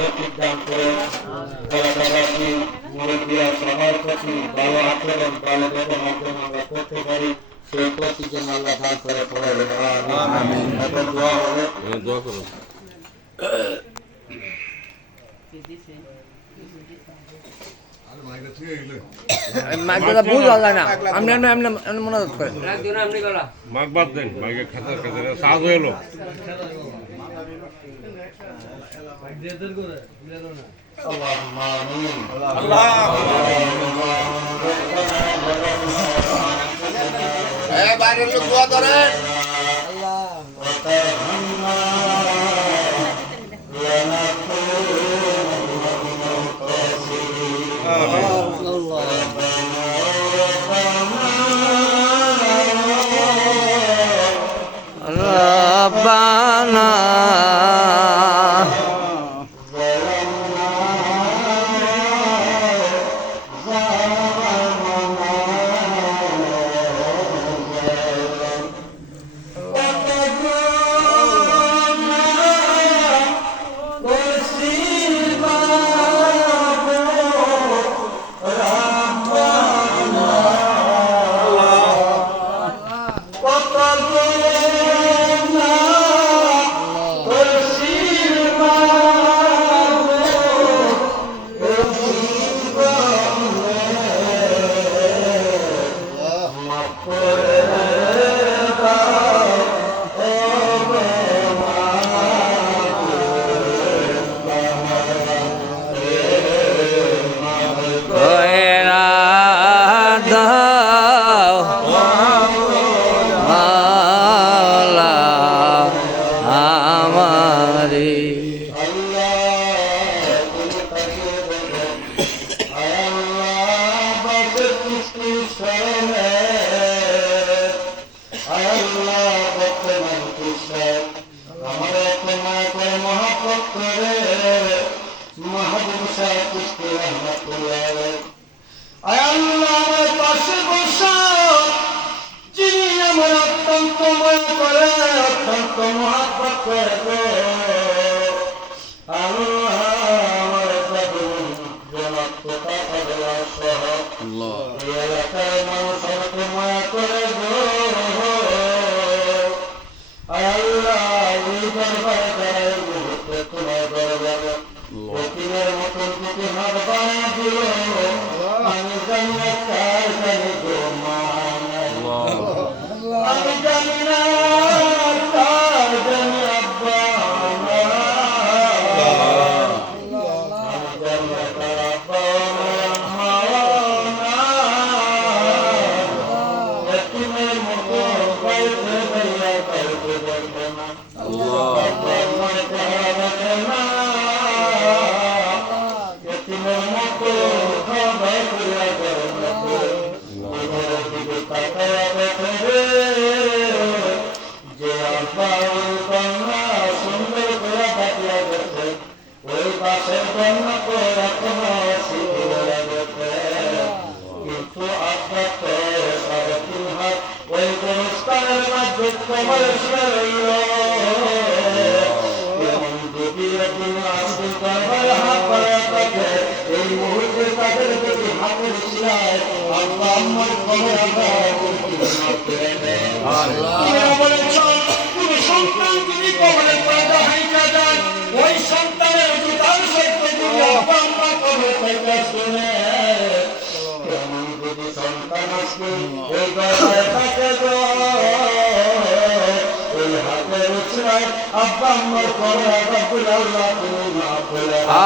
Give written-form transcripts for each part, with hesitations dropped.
তৌফিক দান করেন। এলাকাবাসী মুরব্বীরা সবার প্রতি ভালো আচরণ ভালো ব্যবহার যেন আমরা করতে পারি সেই তৌফিক যেন আল্লাহ দান করে পড়ে আমিন। এখন দোয়া হবে, দোয়া করুন। মাইকটা বুঝা যায় না, আপনি এমনি মনে করেন মাগবাদ দেন মাইকে খাতার খাতার সাজ হলো আল্লাহুম্মা আমিন। বাইরের লোক দোয়া করেন। রব্বানা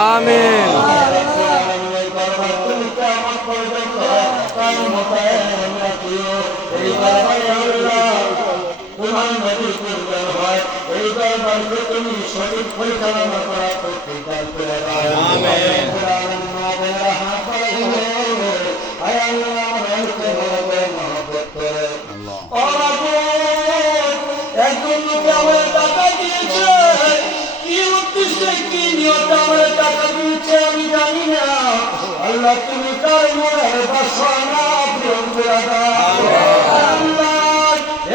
আমিন। আল্লাহ তুমি তার মনের বাসনা পূরণ করে দাও। আল্লাহ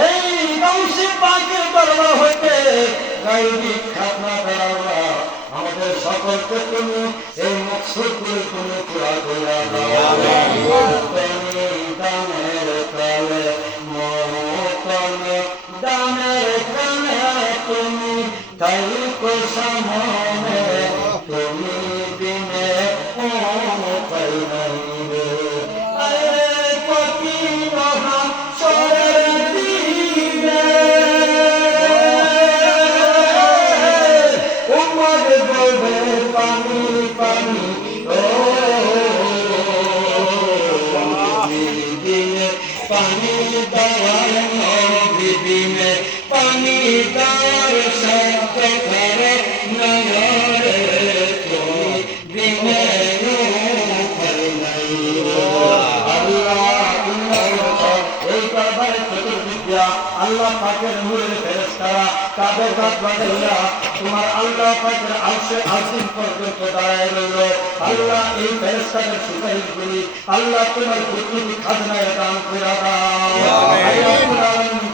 এই গাউসে পাকের দরবার হইতে গায়বী খাতনা করা আমাদের সকল সকলকে তুমি এই মকসুদগুলো তুমি পুরা করে দাও দানের কালে মহতনে দানের কালে তুমি তাই কো সামনে তুমি বিনে পাই নাই রে আরে কঠিন হাসরের দিনে উম্মত বলবে পানি পানি ও দিনে পানি দেওয়ার দিনে পানি দেওয়ার শব্দ করে নয়রে তুমি বিনে আল্লাহ পাকের নূরের ফেরেশতারা তাদের হাত বাঁধাইয়া তোমার আল্লাহ পাকের আরশে আজিম পর্যন্ত দাঁড়ায় রইল আল্লাহ এই ফেরেশতাদের সুপারিশগুলি আল্লাহ তোমার কুদরতি খাজনায় দান করে দাও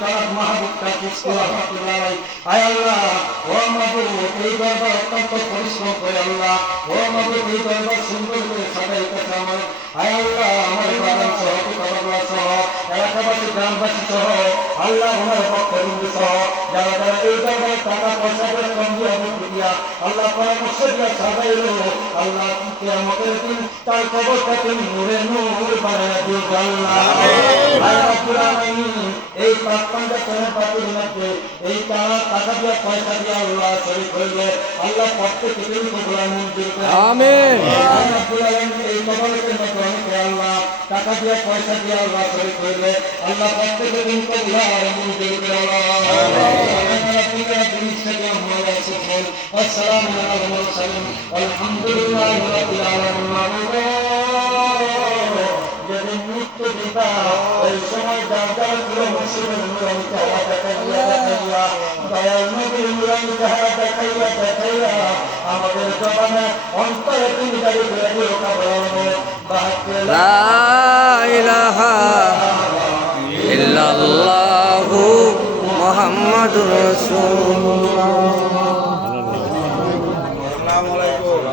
জনাব মাহবুব কাজী রহমাতুল্লাহ আয় আল্লাহ ও মাহবুব এই দরবার অত্যন্ত পরিশ্রম করে আল্লাহ ও মাহবুব এই দরবার সুন্দর করে সাজাইতেছে আমার আয় আল্লাহ আমার বাগান সহ পিতাবাবুরা সহ এলাকাবাসী গ্রামবাসী সহ আল্লাহ ওনার ভক্তবৃন্দ সহ যারা যারা এই দরবারে টাকা পয়সা করে কমজি অবস্থা দিয়া আল্লাহ পরামর্শ দিয়া সাজাইল আল্লাহ কিয়ামতের দিন তার কবরটাকে নূরে নূর বানায় দিও আল্লাহ আয় রাব্বুল আলামিন এই পাঁচটা করে পাতির মধ্যে এই টাকা দিয়া পয়সা দিয়া আল্লাহ শরীক হইল আল্লাহ প্রত্যেককে কবুল মঞ্জুর করে আমিন আয় রাব্বুল আলামিন এই কবরের মধ্যে অনেকে আল্লাহ টাকা দিয়া পয়সা দিয়া আল্লাহ শরীক হইল আল্লাহ প্রত্যেককে কবুল মঞ্জুর করে والسلام على المرسلين والحمد لله رب العالمين যেদিন মৃত্যু পিতা ওই সময় যার যার প্রিয় মুসলিমের নুরানি চেহারা দেখাইয়া দয়াল নবীর নুরানি চেহারা দেখাইয়া আমাদের জবানে অন্তরে তিনি দাঁড়ি করে দিল লা ইলাহা ইল্লাল্লাহু মুহাম্মাদুর রাসূলুল্লাহ। আসসালামু আলাইকুম।